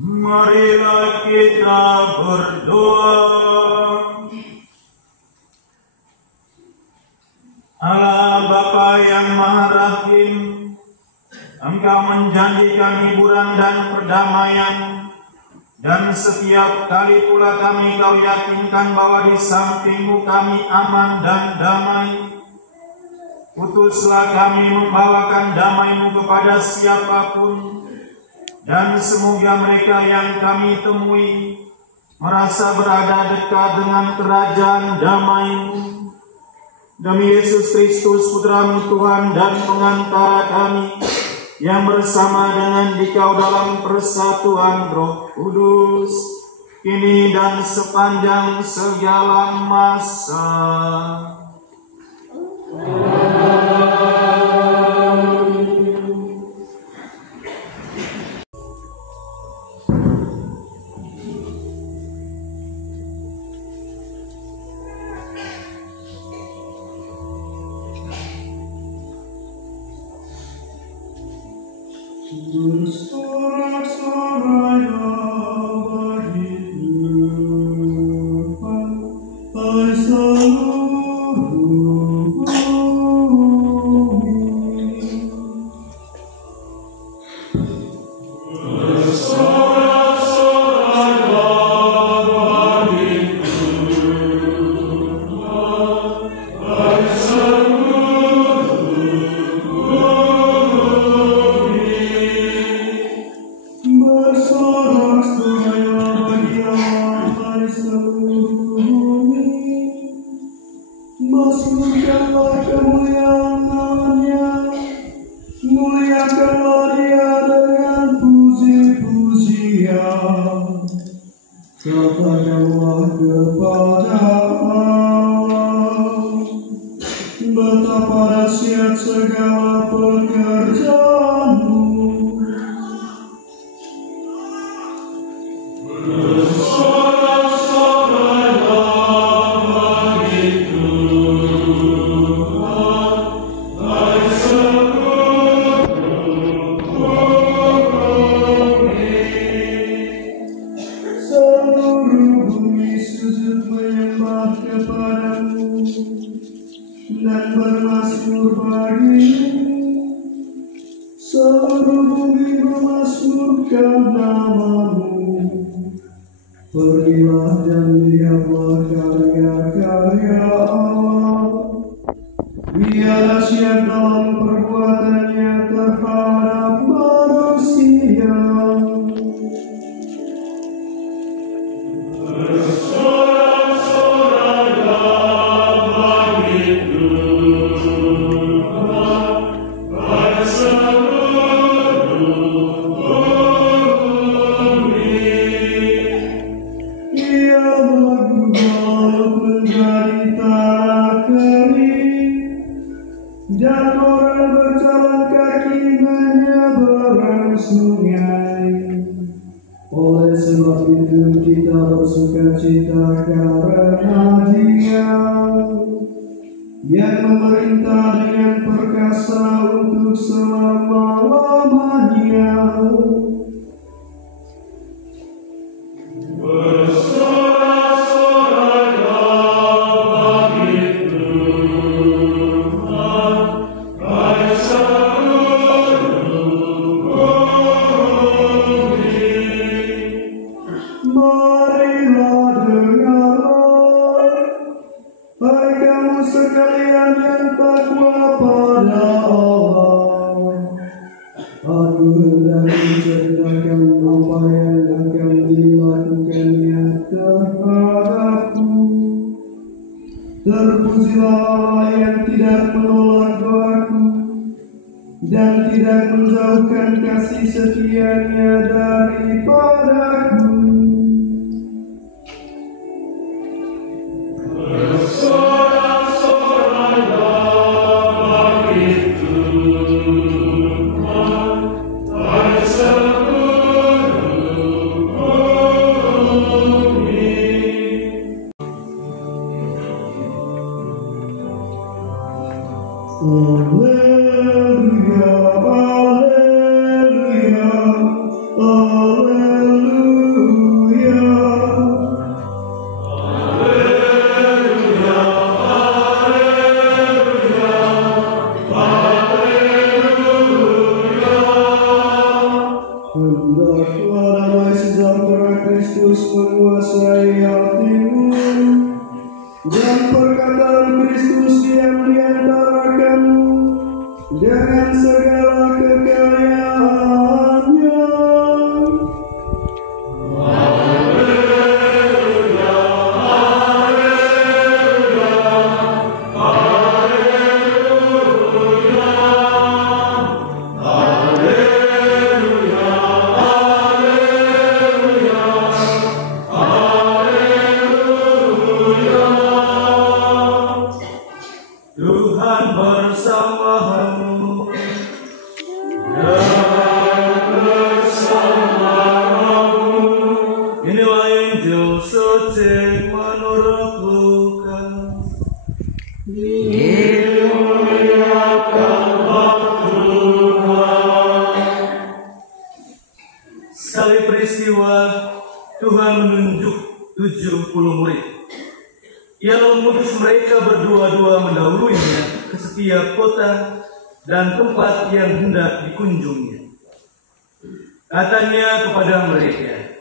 Marilah kita berdoa. Allah Bapa yang Maha Rahim, Engkau menjanjikan hiburan dan perdamaian, dan setiap kali pula kami Kau yakinkan bahwa di samping-Mu kami aman dan damai. Utuslah kami membawakan damai-Mu kepada siapapun, dan semoga mereka yang kami temui merasa berada dekat dengan kerajaan damai-Mu, Demi Yesus Kristus, Putra-Mu Tuhan dan pengantara kami, yang bersama dengan Dikau dalam persatuan Roh Kudus, kini dan sepanjang segala masa. Haleluya. Sekali peristiwa, Tuhan menunjuk 70 murid. Ia mengutus mereka berdua-dua mendahuluinya ke setiap kota dan tempat yang hendak dikunjunginya. Katanya kepada mereka,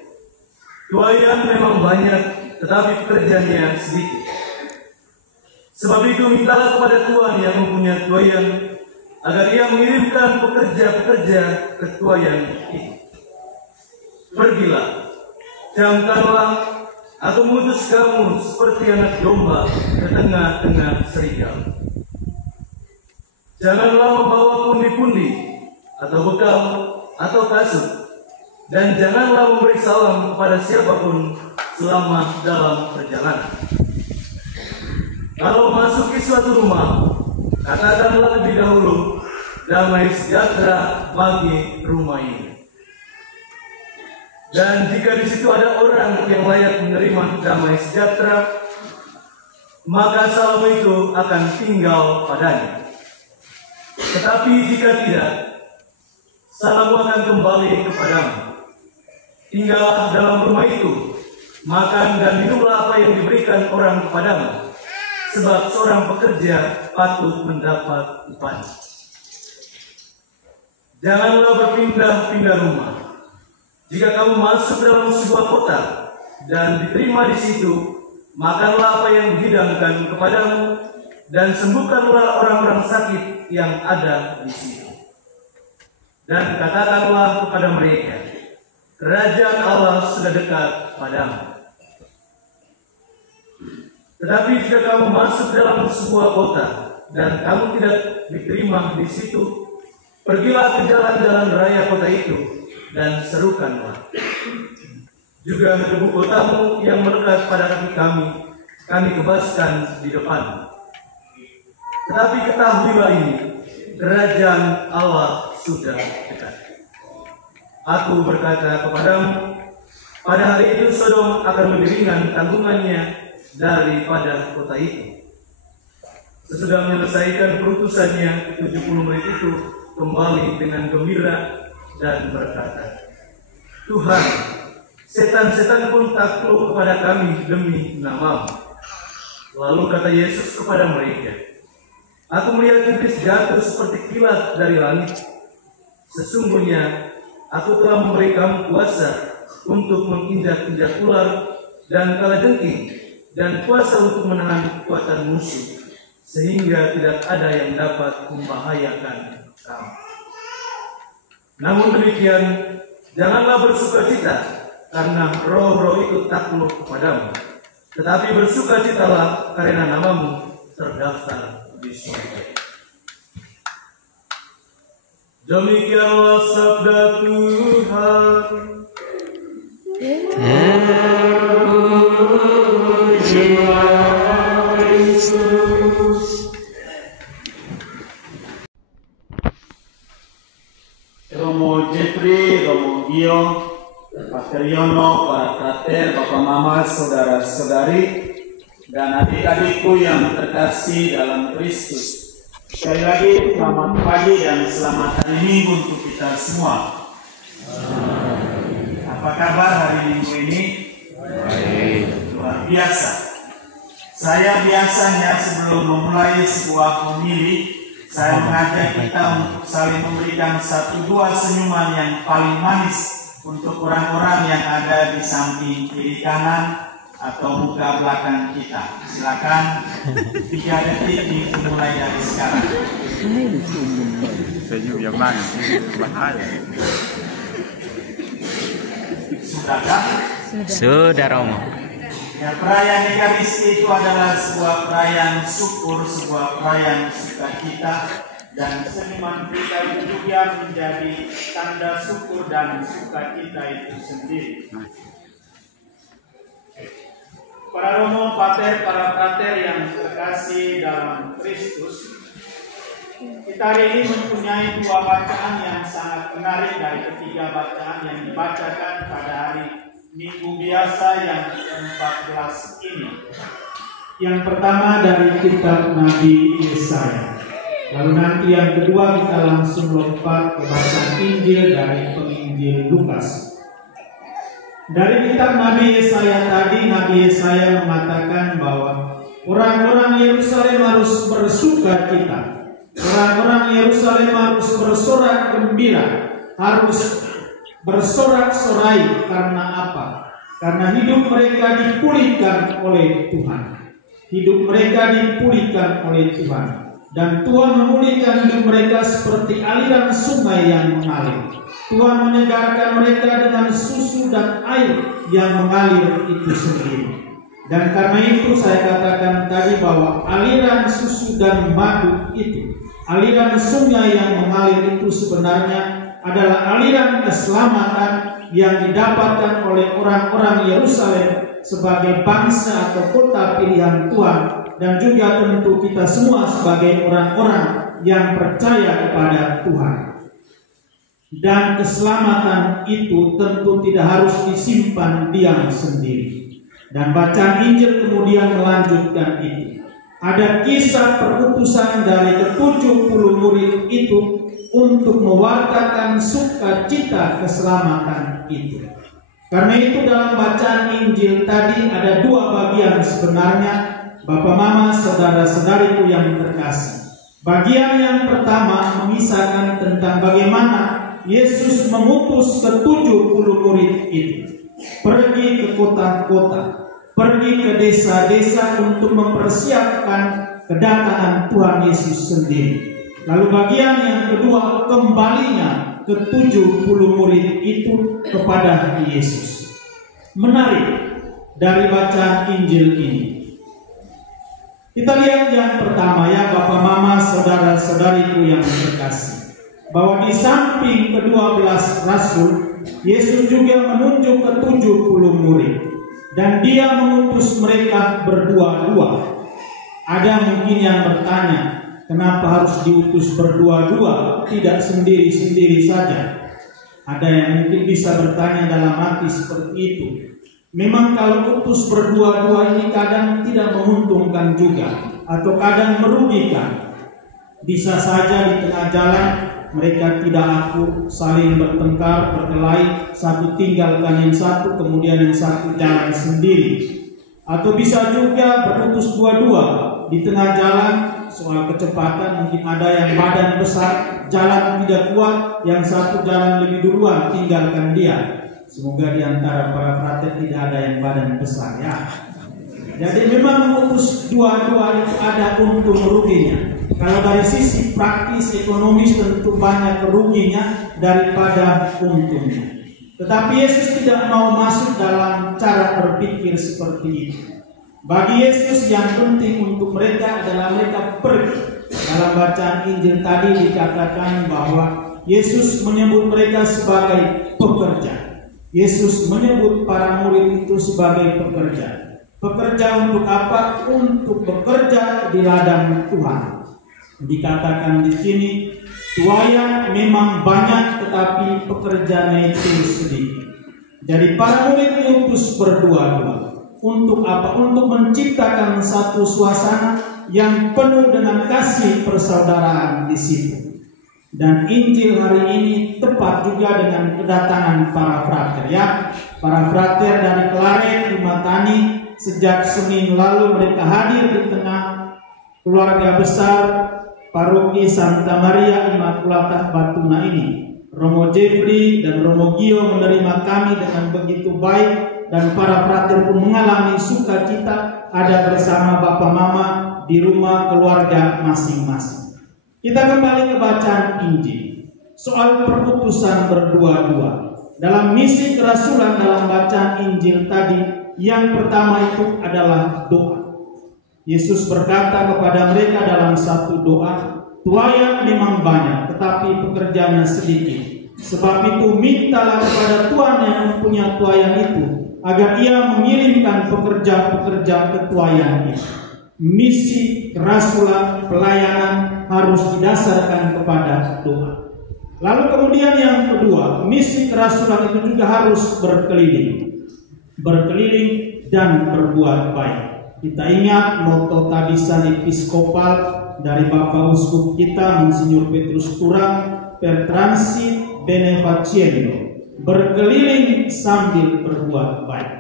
tuaian memang banyak, tetapi pekerjaannya sedikit. Sebab itu mintalah kepada Tuhan yang mempunyai tuaian, agar Ia mengirimkan pekerja-pekerja ke tuaian itu. Pergilah, camkanlah, aku mengutus kamu seperti anak domba ke tengah-tengah serigala. Janganlah membawa pundi-pundi, atau bekal, atau kasut, dan janganlah memberi salam kepada siapapun selama dalam perjalanan. Kalau masuki suatu rumah, katakanlah lebih dahulu, damai sejahtera bagi rumah ini. Dan jika di situ ada orang yang layak menerima damai sejahtera, maka salam itu akan tinggal padanya. Tetapi jika tidak, salam akan kembali kepadamu. Tinggallah dalam rumah itu, makan dan minumlah apa yang diberikan orang kepadamu, sebab seorang pekerja patut mendapat upah. Janganlah berpindah-pindah rumah. Jika kamu masuk dalam sebuah kota dan diterima di situ, makanlah apa yang dihidangkan kepadamu dan sembuhkanlah orang-orang sakit yang ada di situ. Dan katakanlah kepada mereka, kerajaan Allah sudah dekat padamu. Tetapi jika kamu masuk dalam sebuah kota dan kamu tidak diterima di situ, pergilah ke jalan-jalan raya kota itu dan serukanlah. Juga debu kotamu yang melekat pada kaki kami kebaskan di depan. Tetapi ketahuilah ini, kerajaan Allah sudah dekat. Aku berkata kepadamu, pada hari itu Sodom akan lebih ringan tanggungannya daripada kota itu. Sesudah menyelesaikan perutusannya, 70 murid itu kembali dengan gembira dan berkata, Tuhan, setan-setan pun takluk kepada kami demi nama-Mu. Lalu kata Yesus kepada mereka, aku melihat iblis jatuh seperti kilat dari langit. Sesungguhnya aku telah memberi kamu kuasa untuk menginjak-injak ular dan kalajengking, dan kuasa untuk menahan kekuatan musuh, sehingga tidak ada yang dapat membahayakan kamu. Namun demikian, janganlah bersukacita karena roh-roh itu takluk kepadamu, tetapi bersukacitalah karena namamu terdaftar di surga. Demikianlah sabda Tuhan. Terpujilah Kristus. Romo Jeffrey, Romo Gio, Pastor Yono, para frater, Bapak Mama, saudara-saudari, dan adik-adikku yang terkasih dalam Kristus. Sekali lagi selamat pagi dan selamat hari Minggu untuk kita semua. Apa kabar hari Minggu ini? Baik. Luar biasa. Saya biasanya sebelum memulai sebuah homili, saya mengajak kita untuk saling memberikan 1-2 senyuman yang paling manis untuk orang-orang yang ada di samping kiri kanan atau muka belakang kita. Silakan 3 detik dimulai dari sekarang. Senyum yang manis, bahaya. Sudahkah? Sudah, Romo. Ya, perayaan Ekaristi itu adalah sebuah perayaan syukur, sebuah perayaan sukacita, dan senyuman kita itu juga menjadi tanda syukur dan sukacita itu sendiri. Para romo, pater, para frater yang terkasih dalam Kristus, kita hari ini mempunyai 2 bacaan yang sangat menarik dari ketiga bacaan yang dibacakan pada hari Minggu biasa yang ke-14 ini. Yang pertama dari kitab Nabi Yesaya. Lalu nanti yang kedua kita langsung lompat ke bacaan Injil dari penginjil Lukas. Dari kitab Nabi Yesaya tadi, Nabi Yesaya mengatakan bahwa orang-orang Yerusalem harus bersuka cita. Orang-orang Yerusalem harus bersorak gembira, harus bersorak-sorai. Karena apa? Karena hidup mereka dipulihkan oleh Tuhan. Hidup mereka dipulihkan oleh Tuhan. Dan Tuhan memulihkan hidup mereka seperti aliran sungai yang mengalir. Tuhan menyegarkan mereka dengan susu dan air yang mengalir itu sendiri. Dan karena itu saya katakan tadi bahwa aliran susu dan madu itu, aliran sungai yang mengalir itu sebenarnya adalah aliran keselamatan yang didapatkan oleh orang-orang Yerusalem sebagai bangsa atau kota pilihan Tuhan, dan juga tentu kita semua sebagai orang-orang yang percaya kepada Tuhan. Dan keselamatan itu tentu tidak harus disimpan diam sendiri. Dan bacaan Injil kemudian melanjutkan itu. Ada kisah perutusan dari ke-70 murid itu untuk mewartakan sukacita keselamatan itu. Karena itu dalam bacaan Injil tadi ada dua bagian sebenarnya, Bapak Mama, saudara-saudariku yang terkasih. Bagian yang pertama mengisahkan tentang bagaimana Yesus mengutus ke-70 murid itu pergi ke kota-kota, pergi ke desa-desa untuk mempersiapkan kedatangan Tuhan Yesus sendiri. Lalu bagian yang kedua, kembalinya ke-70 murid itu kepada Yesus. Menarik dari bacaan Injil ini. Kita lihat yang pertama ya Bapak Mama, saudara-saudariku yang terkasih, bahwa di samping ke-12 rasul, Yesus juga menunjuk ke-70 murid, dan dia mengutus mereka berdua-dua. Ada mungkin yang bertanya, kenapa harus diutus berdua-dua, tidak sendiri-sendiri saja? Ada yang mungkin bisa bertanya dalam hati seperti itu. Memang kalau utus berdua-dua ini kadang tidak menguntungkan juga, atau kadang merugikan. Bisa saja di tengah jalan mereka tidak akur, saling bertengkar, berkelahi, satu tinggalkan yang satu, kemudian yang satu jalan sendiri. Atau bisa juga berutus dua-dua, di tengah jalan soal kecepatan mungkin ada yang badan besar, jalan tidak kuat, yang satu jalan lebih duluan, tinggalkan dia. Semoga di antara para frater tidak ada yang badan besar ya. Jadi memang mengutus dua-dua itu ada untung ruginya. Kalau dari sisi praktis ekonomis tentu banyak ruginya daripada untungnya. Tetapi Yesus tidak mau masuk dalam cara berpikir seperti itu. Bagi Yesus yang penting untuk mereka adalah mereka pergi. Dalam bacaan Injil tadi dikatakan bahwa Yesus menyebut mereka sebagai pekerja. Yesus menyebut para murid itu sebagai pekerja. Pekerja untuk apa? Untuk bekerja di ladang Tuhan. Dikatakan di sini, tuayan memang banyak tetapi pekerjaannya itu sedikit. Jadi para murid diutus berdua-dua. Untuk apa? Untuk menciptakan satu suasana yang penuh dengan kasih persaudaraan di situ. Dan Injil hari ini tepat juga dengan kedatangan para frater ya. Para frater dari Klaret di Matani sejak Senin lalu mereka hadir di tengah keluarga besar Paroki Santa Maria Immaculata Batuna ini. Romo Jeffrey dan Romo Gio menerima kami dengan begitu baik, dan para frater pun mengalami sukacita ada bersama Bapak Mama di rumah keluarga masing-masing. Kita kembali ke bacaan Injil soal perutusan berdua-dua. Dalam misi kerasulan dalam bacaan Injil tadi, yang pertama itu adalah doa. Yesus berkata kepada mereka dalam satu doa, tuayan memang banyak, tetapi pekerjaannya sedikit. Sebab itu mintalah kepada Tuhan yang mempunyai tuayan itu, agar ia mengirimkan pekerja-pekerja ke tuayan itu. Misi kerasulan pelayanan harus didasarkan kepada doa. Lalu kemudian yang kedua, misi kerasulan itu juga harus berkeliling dan berbuat baik. Kita ingat moto Tabisan Episkopal dari Bapak Uskup kita Monsinyur Petrus Turang, per transit bene facendo, berkeliling sambil berbuat baik.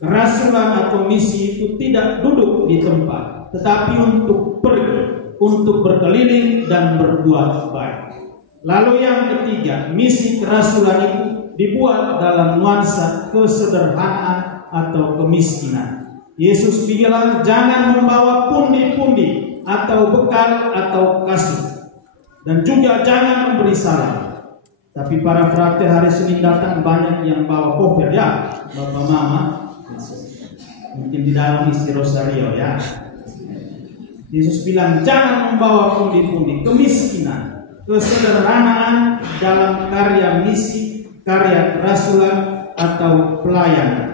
Kerasulan atau misi itu tidak duduk di tempat, tetapi untuk pergi, untuk berkeliling dan berbuat baik. Lalu yang ketiga, misi kerasulan itu dibuat dalam nuansa kesederhanaan atau kemiskinan. Yesus bilang jangan membawa pundi-pundi atau bekal atau kasut, dan juga jangan memberi salam. Tapi para frater hari Senin datang banyak yang bawa koper ya, Bapak Mama, mungkin di dalam isi rosario ya. Yesus bilang jangan membawa pundi-pundi, kemiskinan, kesederhanaan dalam karya misi, karya kerasulan atau pelayanan.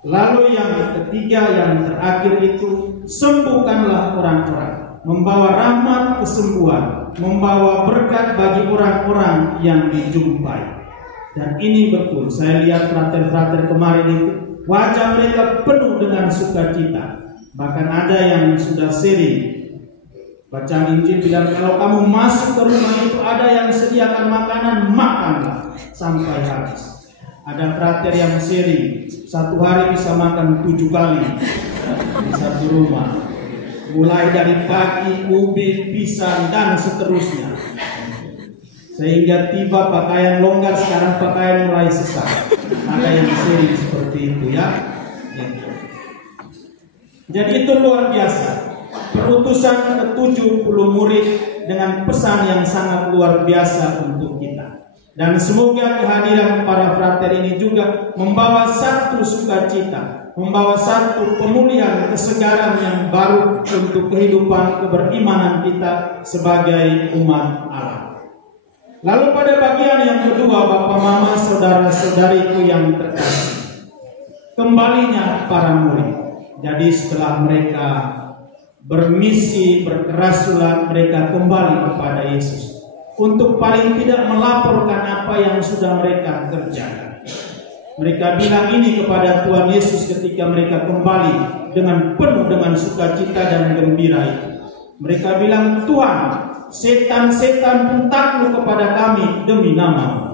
Lalu yang ketiga, yang terakhir itu, sembuhkanlah orang-orang, membawa rahmat kesembuhan, membawa berkat bagi orang-orang yang dijumpai. Dan ini betul, saya lihat frater-frater kemarin itu, wajah mereka penuh dengan sukacita. Bahkan ada yang sudah sering baca Injil bilang kalau kamu masuk ke rumah itu ada yang sediakan makanan, makanlah sampai habis. Ada frater yang sering satu hari bisa makan 7 kali di satu rumah, mulai dari pagi, ubi, pisang dan seterusnya, sehingga tiba pakaian longgar sekarang pakaian mulai sesak. Ada yang sering seperti itu ya. Jadi itu luar biasa, perutusan ke-70 murid dengan pesan yang sangat luar biasa untuk kita. Dan semoga kehadiran para frater ini juga membawa satu sukacita, membawa satu pemulihan kesegaran yang baru untuk kehidupan keberimanan kita sebagai umat Allah. Lalu pada bagian yang kedua, Bapak Mama, saudara-saudariku yang terkasih, kembalinya para murid. Jadi setelah mereka bermisi, berkerasulan, mereka kembali kepada Yesus untuk paling tidak melaporkan apa yang sudah mereka kerjakan. Mereka bilang ini kepada Tuhan Yesus ketika mereka kembali dengan penuh dengan sukacita dan gembira itu. Mereka bilang, Tuhan, setan-setan pun takluk kepada kami demi nama-Mu.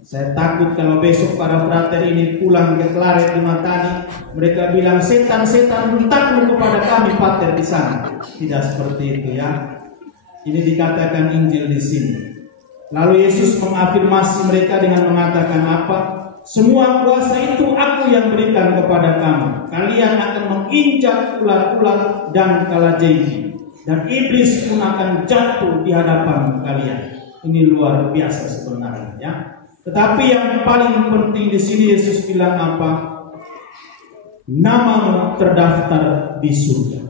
Saya takut kalau besok para frater ini pulang ke Klaret di Matani, mereka bilang setan-setan pun takluk kepada kami pater di sana. Tidak seperti itu ya. Ini dikatakan Injil di sini. Lalu Yesus mengafirmasi mereka dengan mengatakan apa? Semua kuasa itu aku yang berikan kepada kamu. Kalian akan menginjak ular-ular dan kalajengking, dan iblis pun akan jatuh di hadapan kalian. Ini luar biasa sebenarnya ya. Tetapi yang paling penting di sini Yesus bilang apa? Namamu terdaftar di surga.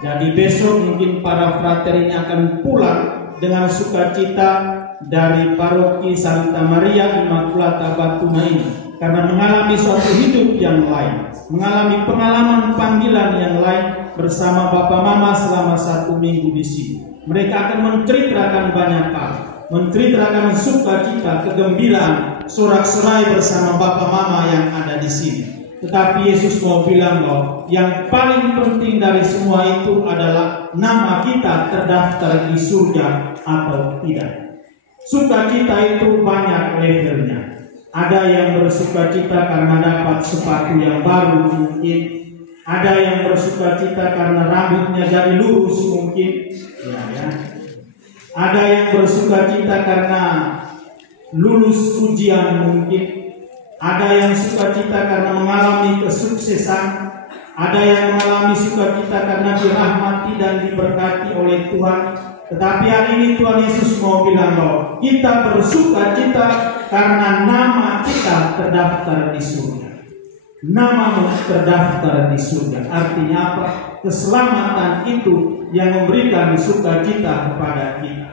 Jadi besok mungkin para frater ini akan pulang dengan sukacita dari paroki Santa Maria Immaculata Batuna ini, karena mengalami suatu hidup yang lain, mengalami pengalaman panggilan yang lain bersama Bapak Mama selama 1 minggu di sini. Mereka akan menceritakan banyak hal, menceritakan sukacita, kegembiraan, sorak-sorai bersama Bapak Mama yang ada di sini. Tetapi Yesus mau bilang loh, yang paling penting dari semua itu adalah nama kita terdaftar di surga atau tidak. Sukacita itu banyak levelnya. Ada yang bersukacita karena dapat sepatu yang baru mungkin. Ada yang bersukacita karena rambutnya jadi lurus mungkin. Ya. Ada yang bersukacita karena lulus ujian mungkin. Ada yang sukacita karena mengalami kesuksesan. Ada yang mengalami sukacita karena dirahmati dan diberkati oleh Tuhan. Tetapi hari ini Tuhan Yesus mau bilang bahwa kita bersukacita karena nama kita terdaftar di surga. Namamu terdaftar di surga. Artinya apa? Keselamatan itu yang memberikan sukacita kepada kita.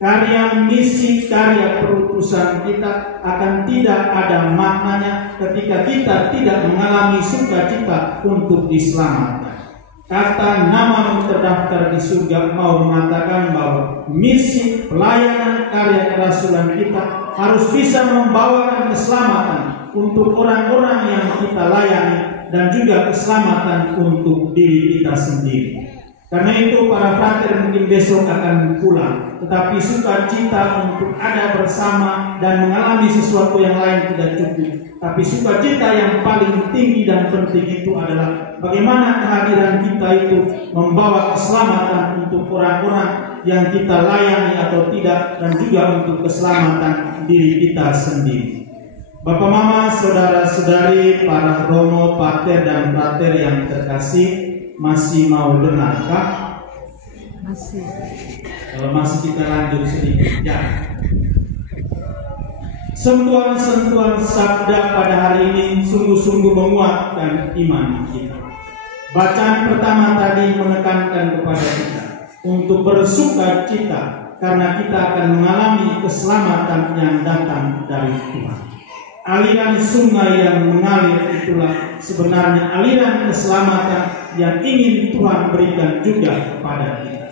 Karya misi, karya perutusan kita akan tidak ada maknanya ketika kita tidak mengalami sukacita untuk diselamatkan. Kata namamu terdaftar di surga mau mengatakan bahwa misi, pelayanan, karya kerasulan kita harus bisa membawakan keselamatan untuk orang-orang yang kita layani dan juga keselamatan untuk diri kita sendiri. Karena itu para frater mungkin besok akan pulang, tetapi sukacita untuk ada bersama dan mengalami sesuatu yang lain tidak cukup. Tapi sukacita yang paling tinggi dan penting itu adalah bagaimana kehadiran kita itu membawa keselamatan untuk orang-orang yang kita layani atau tidak, dan juga untuk keselamatan diri kita sendiri. Bapak, Mama, saudara-saudari, para romo, pater, dan frater yang terkasih, masih mau dengarkah? Masih. Kalau masih kita lanjut sedikit ya. Sentuhan-sentuhan sabda pada hari ini sungguh-sungguh menguatkan iman kita. Bacaan pertama tadi menekankan kepada kita untuk bersuka cita karena kita akan mengalami keselamatan yang datang dari Tuhan. Aliran sungai yang mengalir itulah sebenarnya aliran keselamatan yang ingin Tuhan berikan juga kepada kita.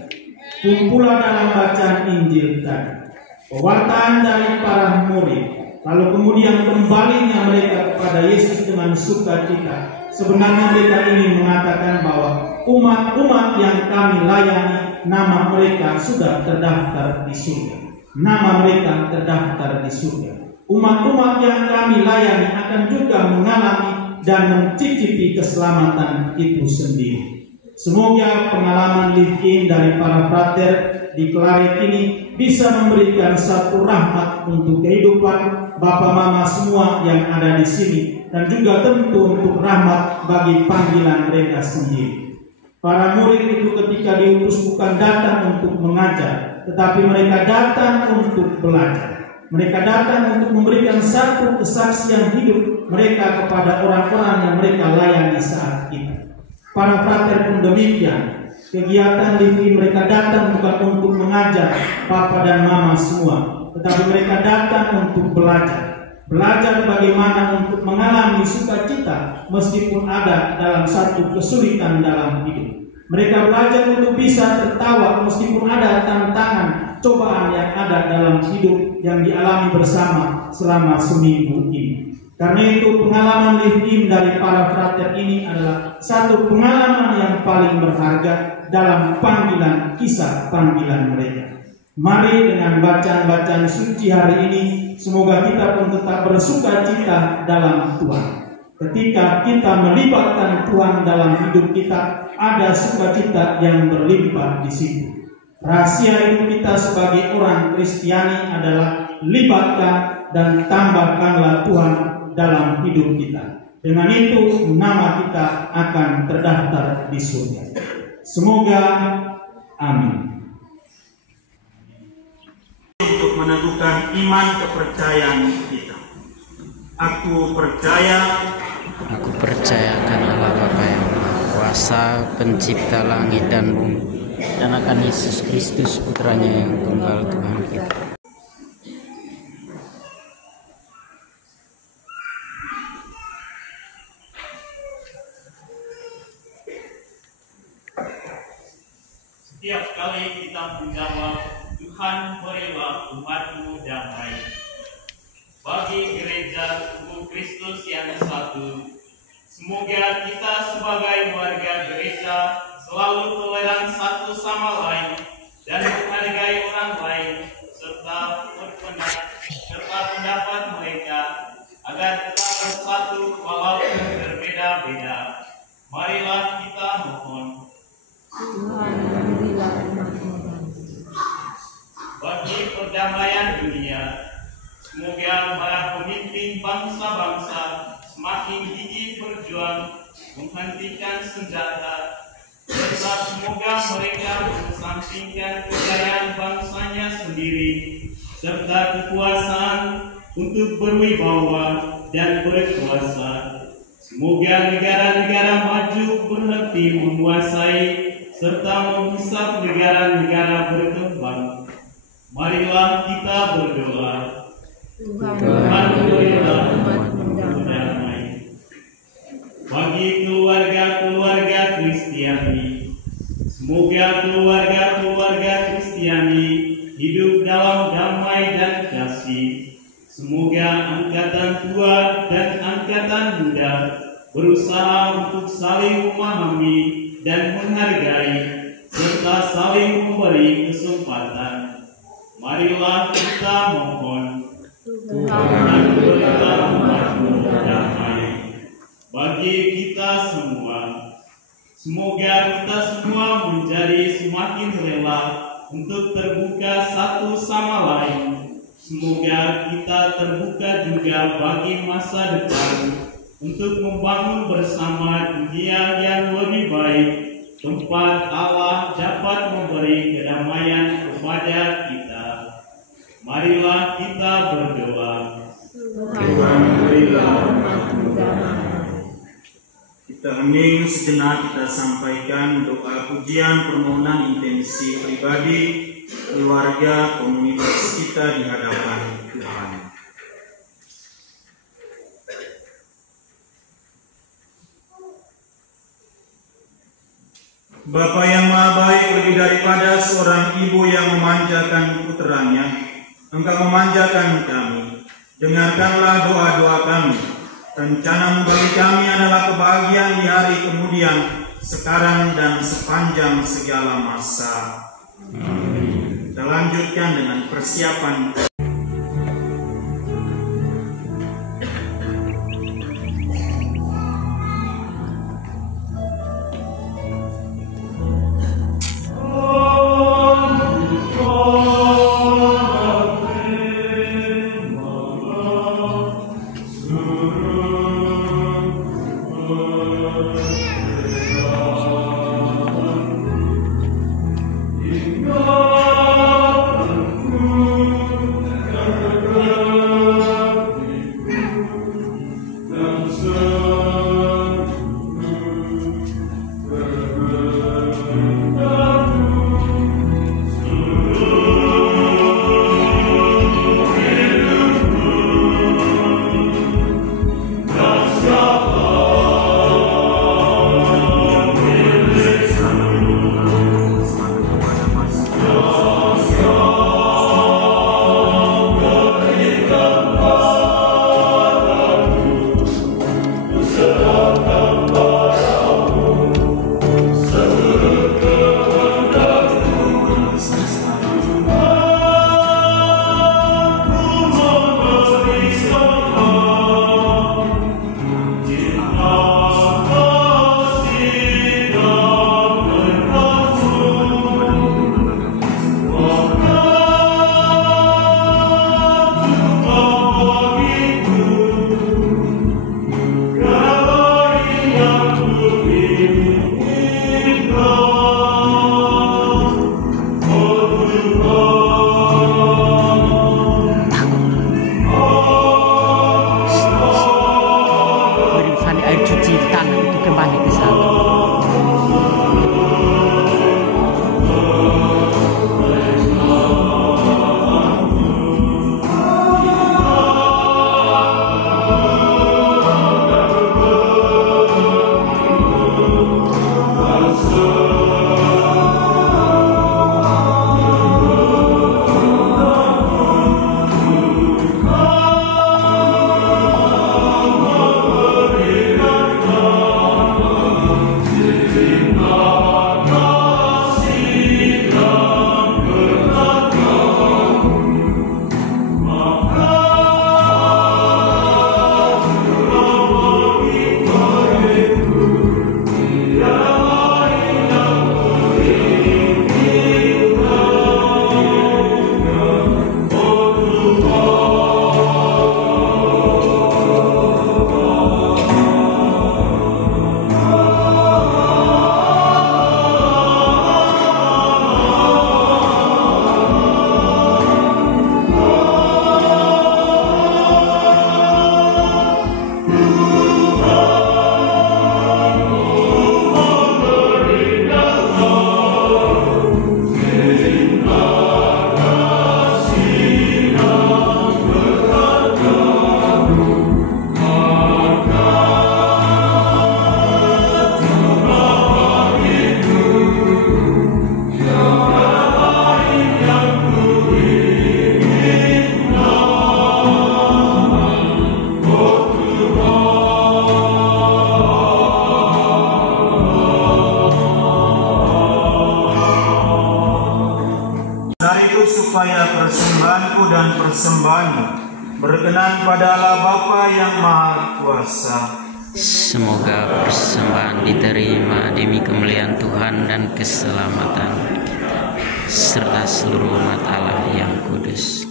Kumpulan dalam bacaan Injil tadi, pewartaan dari para murid, lalu kemudian kembalinya mereka kepada Yesus dengan sukacita. Sebenarnya mereka ingin mengatakan bahwa umat-umat yang kami layani, nama mereka sudah terdaftar di surga. Nama mereka terdaftar di surga. Umat-umat yang kami layani akan juga mengalami dan mencicipi keselamatan itu sendiri. Semoga pengalaman live-in dari para frater di Klaret ini bisa memberikan satu rahmat untuk kehidupan Bapak Mama semua yang ada di sini, dan juga tentu untuk rahmat bagi panggilan mereka sendiri. Para murid itu ketika diutus bukan datang untuk mengajar, tetapi mereka datang untuk belajar. Mereka datang untuk memberikan satu kesaksian hidup mereka kepada orang-orang yang mereka layani saat itu. Para frater pun demikian. Kegiatan live mereka datang bukan untuk mengajar Papa dan Mama semua, tetapi mereka datang untuk belajar. Belajar bagaimana untuk mengalami sukacita meskipun ada dalam satu kesulitan dalam hidup. Mereka belajar untuk bisa tertawa meskipun ada tantangan, cobaan yang ada dalam hidup yang dialami bersama selama seminggu ini. Karena itu pengalaman live-in dari para frater ini adalah satu pengalaman yang paling berharga dalam panggilan, kisah panggilan mereka. Mari dengan bacaan-bacaan suci hari ini, semoga kita pun tetap bersuka cita dalam Tuhan. Ketika kita melibatkan Tuhan dalam hidup kita, ada sukacita yang berlimpah di situ. Rahasia hidup kita sebagai orang Kristiani adalah libatkan dan tambahkanlah Tuhan dalam hidup kita. Dengan itu nama kita akan terdaftar di surga. Semoga amin. Untuk menentukan iman kepercayaan kita. Aku percaya akan Allah Bapa yang Maha Kuasa, pencipta langit dan bumi, dan akan Yesus Kristus putranya yang tunggal Tuhan kita. Setiap kali kita menjawab, Tuhan berilah umatmu damai. Bagi gereja tubuh Kristus yang satu, semoga kita sebagai warga gereja selalu toleran satu sama lain dan menghargai orang lain serta pendapat mereka agar tetap bersatu walaupun berbeda-beda. Marilah kita mohon. Tuhan, berilah umat-Mu. Bagi perdamaian dunia, semoga para pemimpin bangsa-bangsa semakin gigih berjuang menghentikan senjata, serta semoga mereka mengesampingkan kejayaan bangsanya sendiri serta kekuasaan untuk berwibawa dan berkuasa. Semoga negara-negara maju berhenti menguasai serta menghisap negara-negara berkembang. Marilah kita berdoa. Tuhan berilah umat-Mu damai. Bagi keluarga-keluarga Kristiani, semoga keluarga-keluarga Kristiani hidup dalam damai dan kasih. Semoga angkatan tua dan angkatan muda berusaha untuk saling memahami dan menghargai, serta saling memberi kesempatan. Marilah kita mohon, Tuhan berilah umat-Mu damai bagi kita semua. Semoga kita semua menjadi semakin rela untuk terbuka satu sama lain. Semoga kita terbuka juga bagi masa depan untuk membangun bersama dunia yang lebih baik, tempat Allah dapat memberi kedamaian kepada kita. Marilah kita berdoa. Tuhan berilah umat-Mu damai. Kita hening sejenak, kita sampaikan doa pujian permohonan intensi pribadi, keluarga, komunitas kita di hadapan Tuhan. Bapa yang Maha Baik, lebih daripada seorang ibu yang memanjakan puteranya, Engkau memanjakan kami. Dengarkanlah doa-doa kami. Rencana-Mu bagi kami adalah kebahagiaan di hari kemudian, sekarang dan sepanjang segala masa. Kita lanjutkan dengan persiapan. supaya persembahanku dan persembahanmu berkenan pada Allah Bapa yang Maha Kuasa. Semoga persembahan diterima demi kemuliaan Tuhan dan keselamatan serta seluruh umat Allah yang kudus.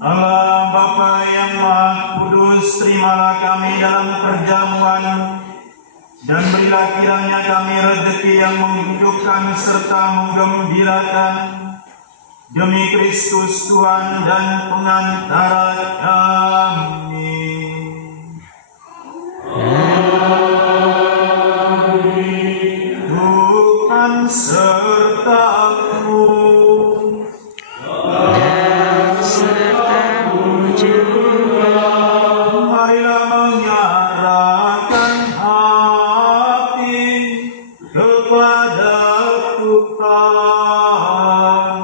Allah Bapa yang Maha Kudus, terimalah kami dalam perjamuan dan berilah kiranya kami rezeki yang menghidupkan serta menggembirakan demi Kristus Tuhan dan pengantara kami. Tuhan sertamu. Marilah menyerahkan hati kepada Tuhan.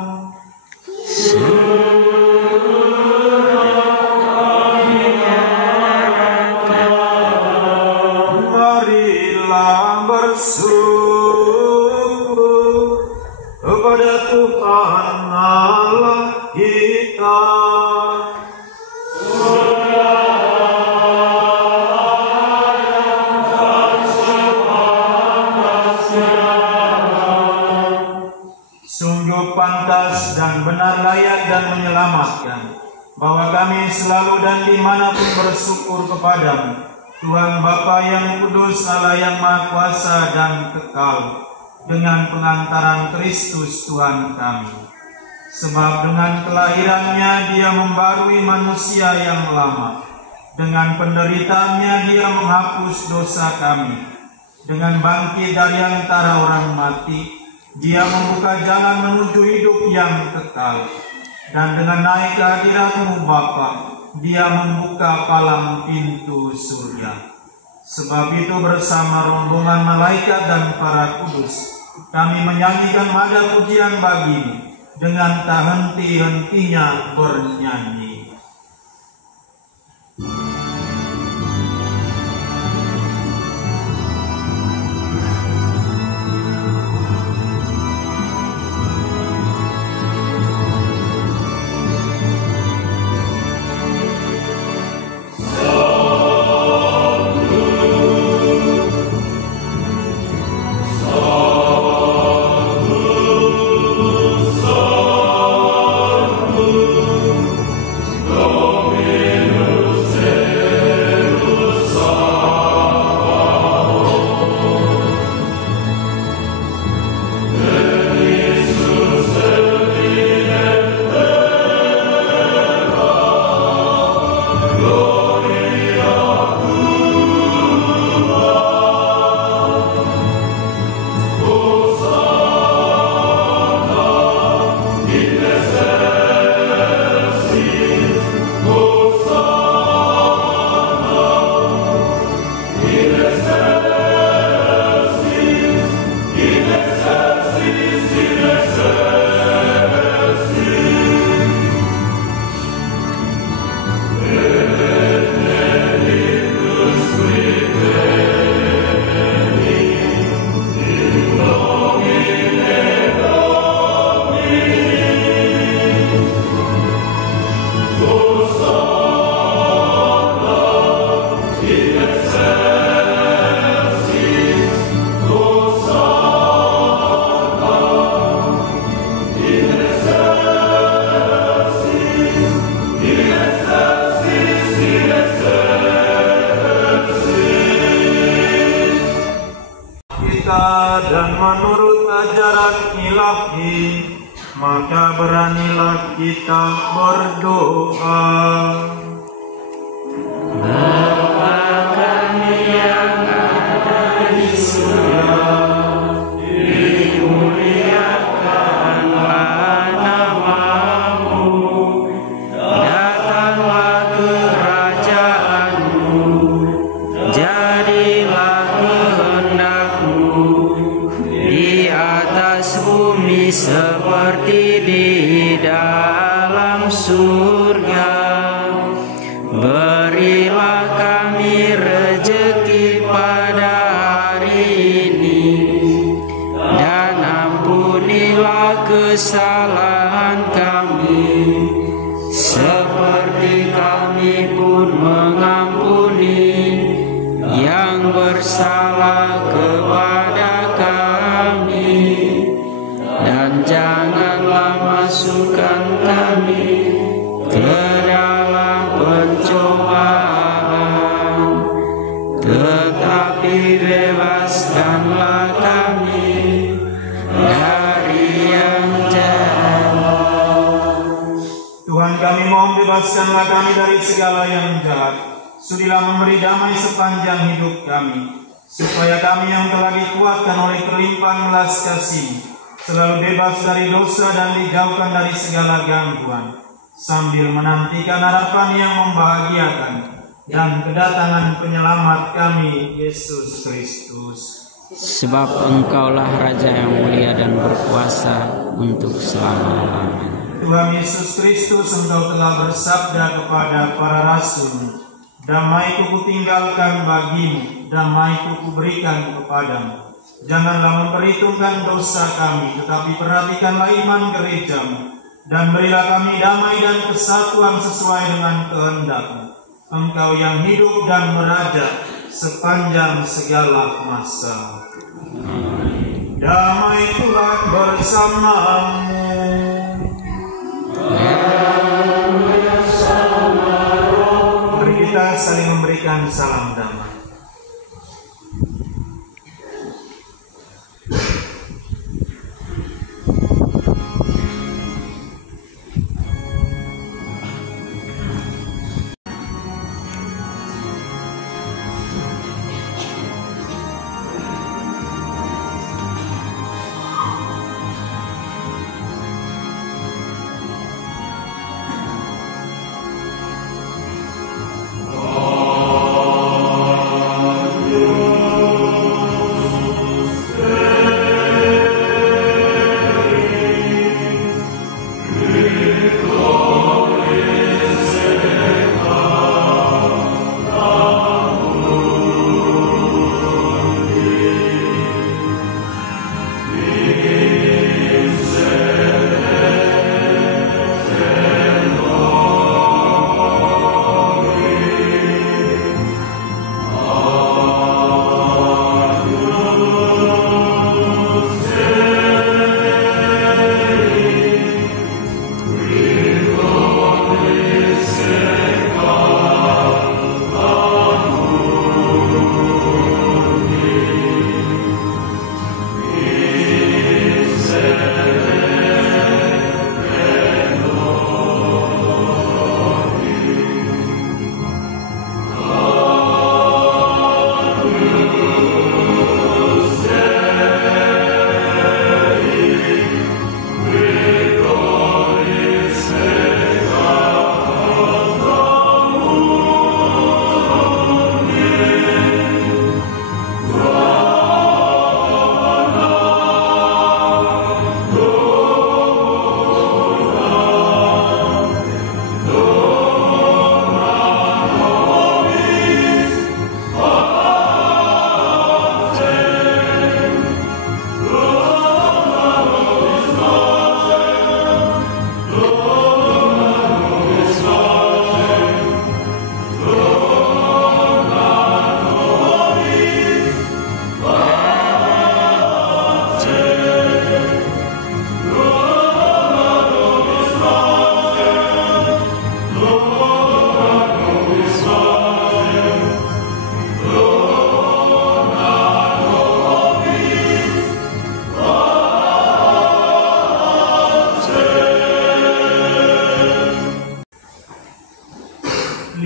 Marilah bersyukur kepada Tuhan Allah kita. Sungguh pantas dan benar, layak dan menyelamatkan, bahwa kami selalu dan dimanapun bersyukur kepadamu, Tuhan Bapa yang kudus, Allah yang Maha Kuasa dan kekal, dengan pengantaran Kristus Tuhan kami. Sebab dengan kelahirannya Dia membarui manusia yang lama, dengan penderitaannya Dia menghapus dosa kami, dengan bangkit dari antara orang mati Dia membuka jalan menuju hidup yang kekal, dan dengan naik ke hadirat-Mu Bapa, Dia membuka palang pintu surga. Sebab itu bersama rombongan malaikat dan para kudus, kami menyanyikan nada pujian bagi-Mu dengan tak henti-hentinya bernyanyi. Dan menurut ajaran ilahi, maka beranilah kita berdoa. Bapa kami yang ada di surga, dimuliakanlah nama-Mu, datanglah kerajaan-Mu, jadilah kehendak-Mu di atas bumi seperti di dalam surga. Berilah kami rezeki pada hari ini, dan ampunilah kesalahan memasukkan kami ke dalam pencobaan, tetapi bebaskanlah kami dari yang jahat. Tuhan kami mohon bebaskanlah kami dari segala yang jahat. Sudilah memberi damai sepanjang hidup kami, supaya kami yang telah dikuatkan oleh kelimpahan belas kasih selalu bebas dari dosa dan dijauhkan dari segala gangguan, sambil menantikan harapan yang membahagiakan dan kedatangan penyelamat kami, Yesus Kristus. Sebab Engkaulah Raja yang mulia dan berkuasa untuk selama-lamanya. Tuhan Yesus Kristus, Engkau telah bersabda kepada para rasul, damai-Ku kutinggalkan bagimu, damai-Ku kuberikan kepadamu. Janganlah memperhitungkan dosa kami, tetapi perhatikanlah iman gerejamu, dan berilah kami damai dan kesatuan sesuai dengan kehendak-Mu. Engkau yang hidup dan meraja sepanjang segala masa. Damai Tuhan bersamamu. Mari kita saling memberikan salam damai.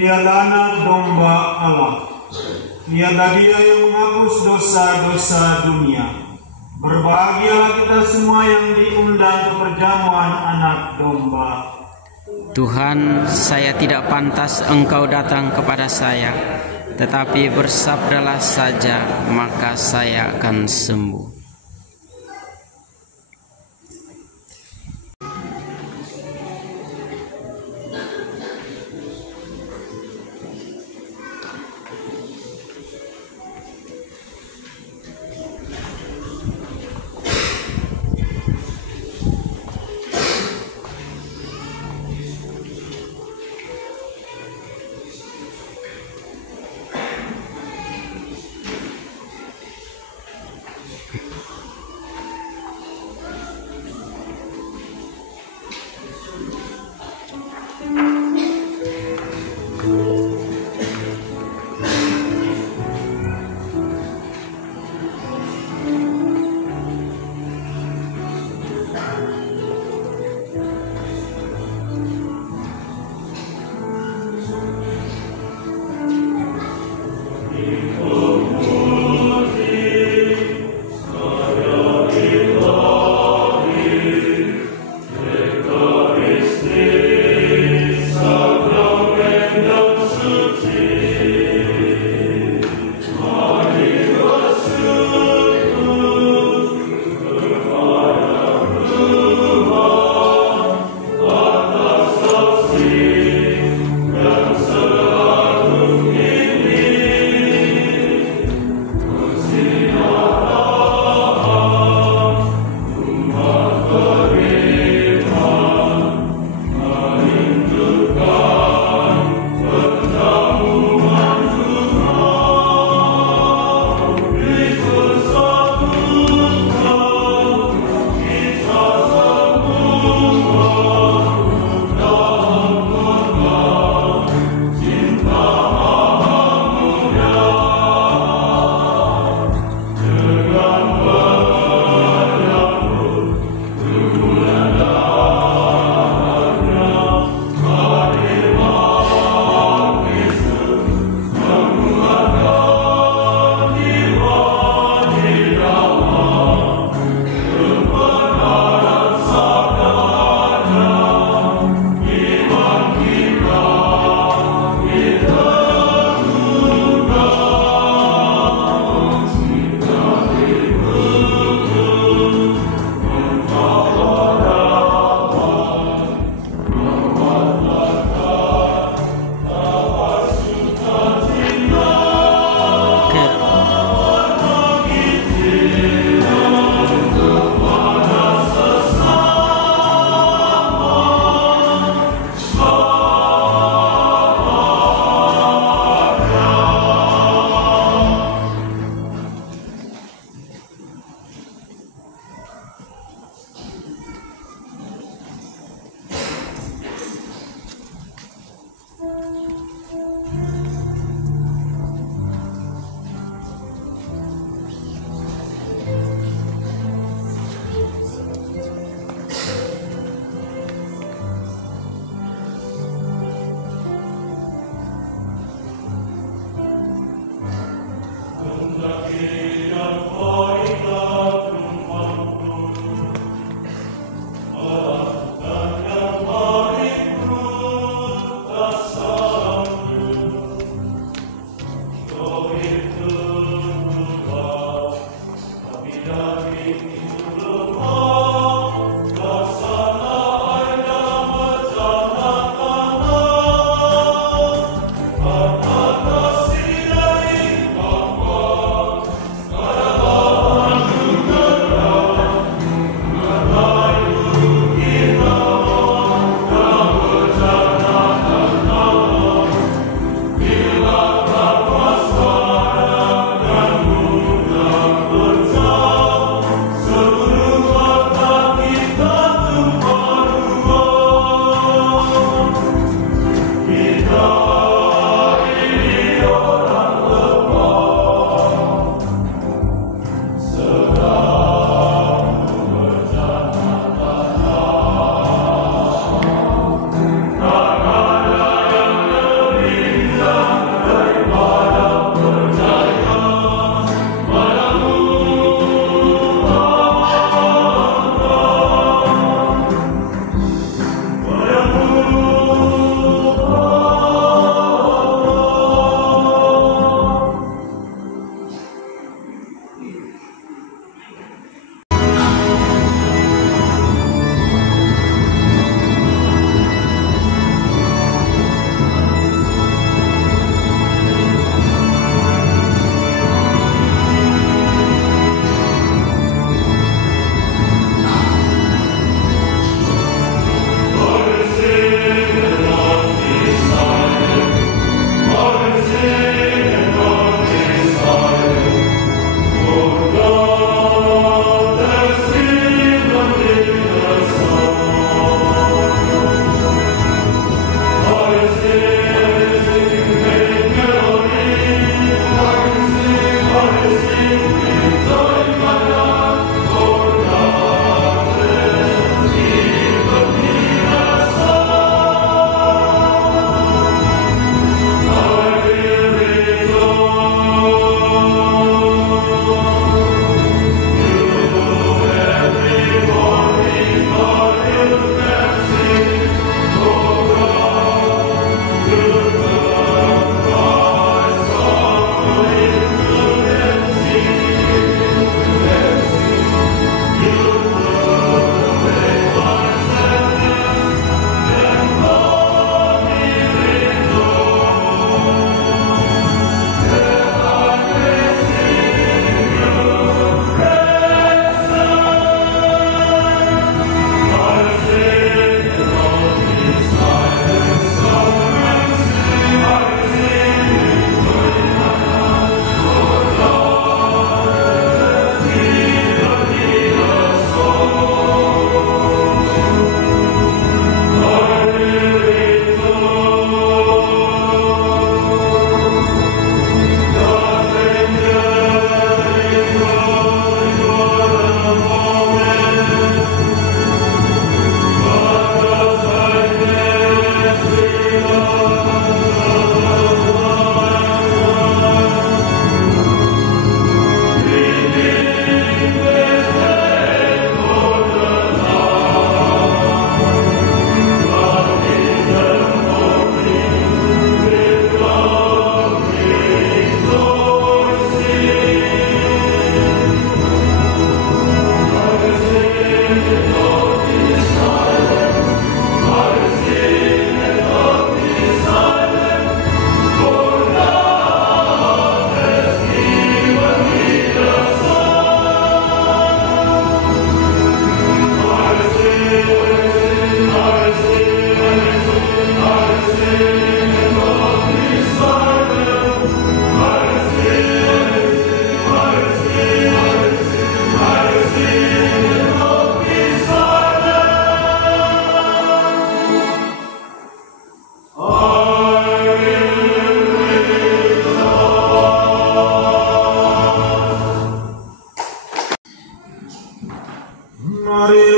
Lihatlah anak domba Allah. Lihatlah Dia yang menghapus dosa-dosa dunia. Berbahagialah kita semua yang diundang ke perjamuan anak domba. Tuhan, saya tidak pantas Engkau datang kepada saya, tetapi bersabdalah saja, maka saya akan sembuh.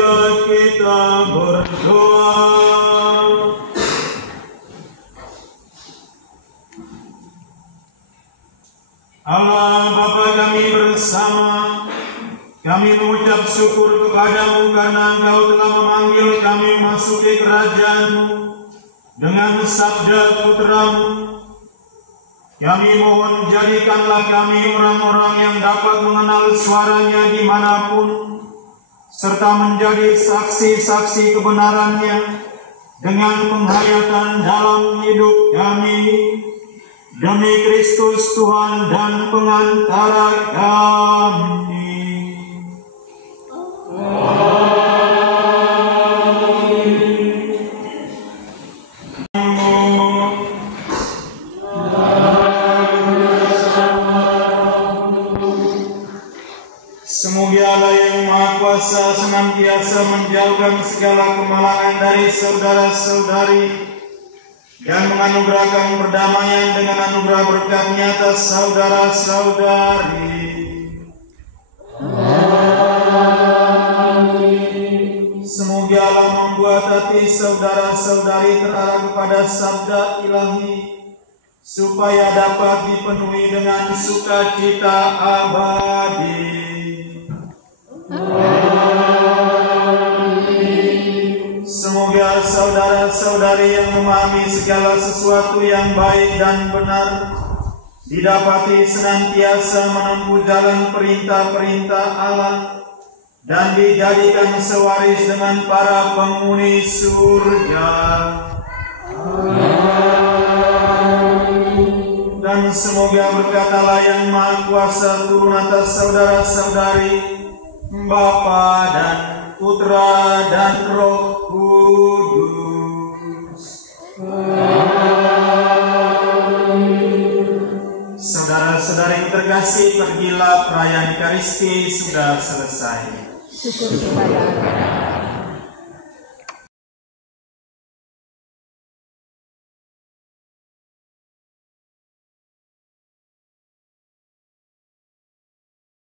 Marilah kita berdoa. Allah Bapa kami bersama, kami mengucap syukur kepadamu karena Engkau telah memanggil kami memasuki kerajaan-Mu dengan sabda Putra-Mu. Kami mohon jadikanlah kami orang-orang yang dapat mengenal suaranya dimanapun, serta menjadi saksi-saksi kebenarannya dengan penghayatan dalam hidup kami. Demi Kristus Tuhan dan pengantara kami. Semoga Allah yang Maha Kuasa senantiasa menjauhkan segala kemalangan dari saudara-saudari dan menganugerahkan perdamaian dengan anugerah berkat-Nya atas saudara-saudari. Semoga Allah membuat hati saudara-saudari terarah kepada sabda ilahi, supaya dapat dipenuhi dengan sukacita abadi. Semoga saudara-saudari yang memahami segala sesuatu yang baik dan benar didapati senantiasa menempuh jalan perintah-perintah Allah dan dijadikan sewaris dengan para penghuni surga. Dan semoga berkat Allah yang Maha Kuasa turun atas saudara-saudari, Bapa dan Putra dan Roh Kudus. Saudara-saudari terkasih, pergilah, perayaan Ekaristi sudah selesai. Syukur kepada Allah.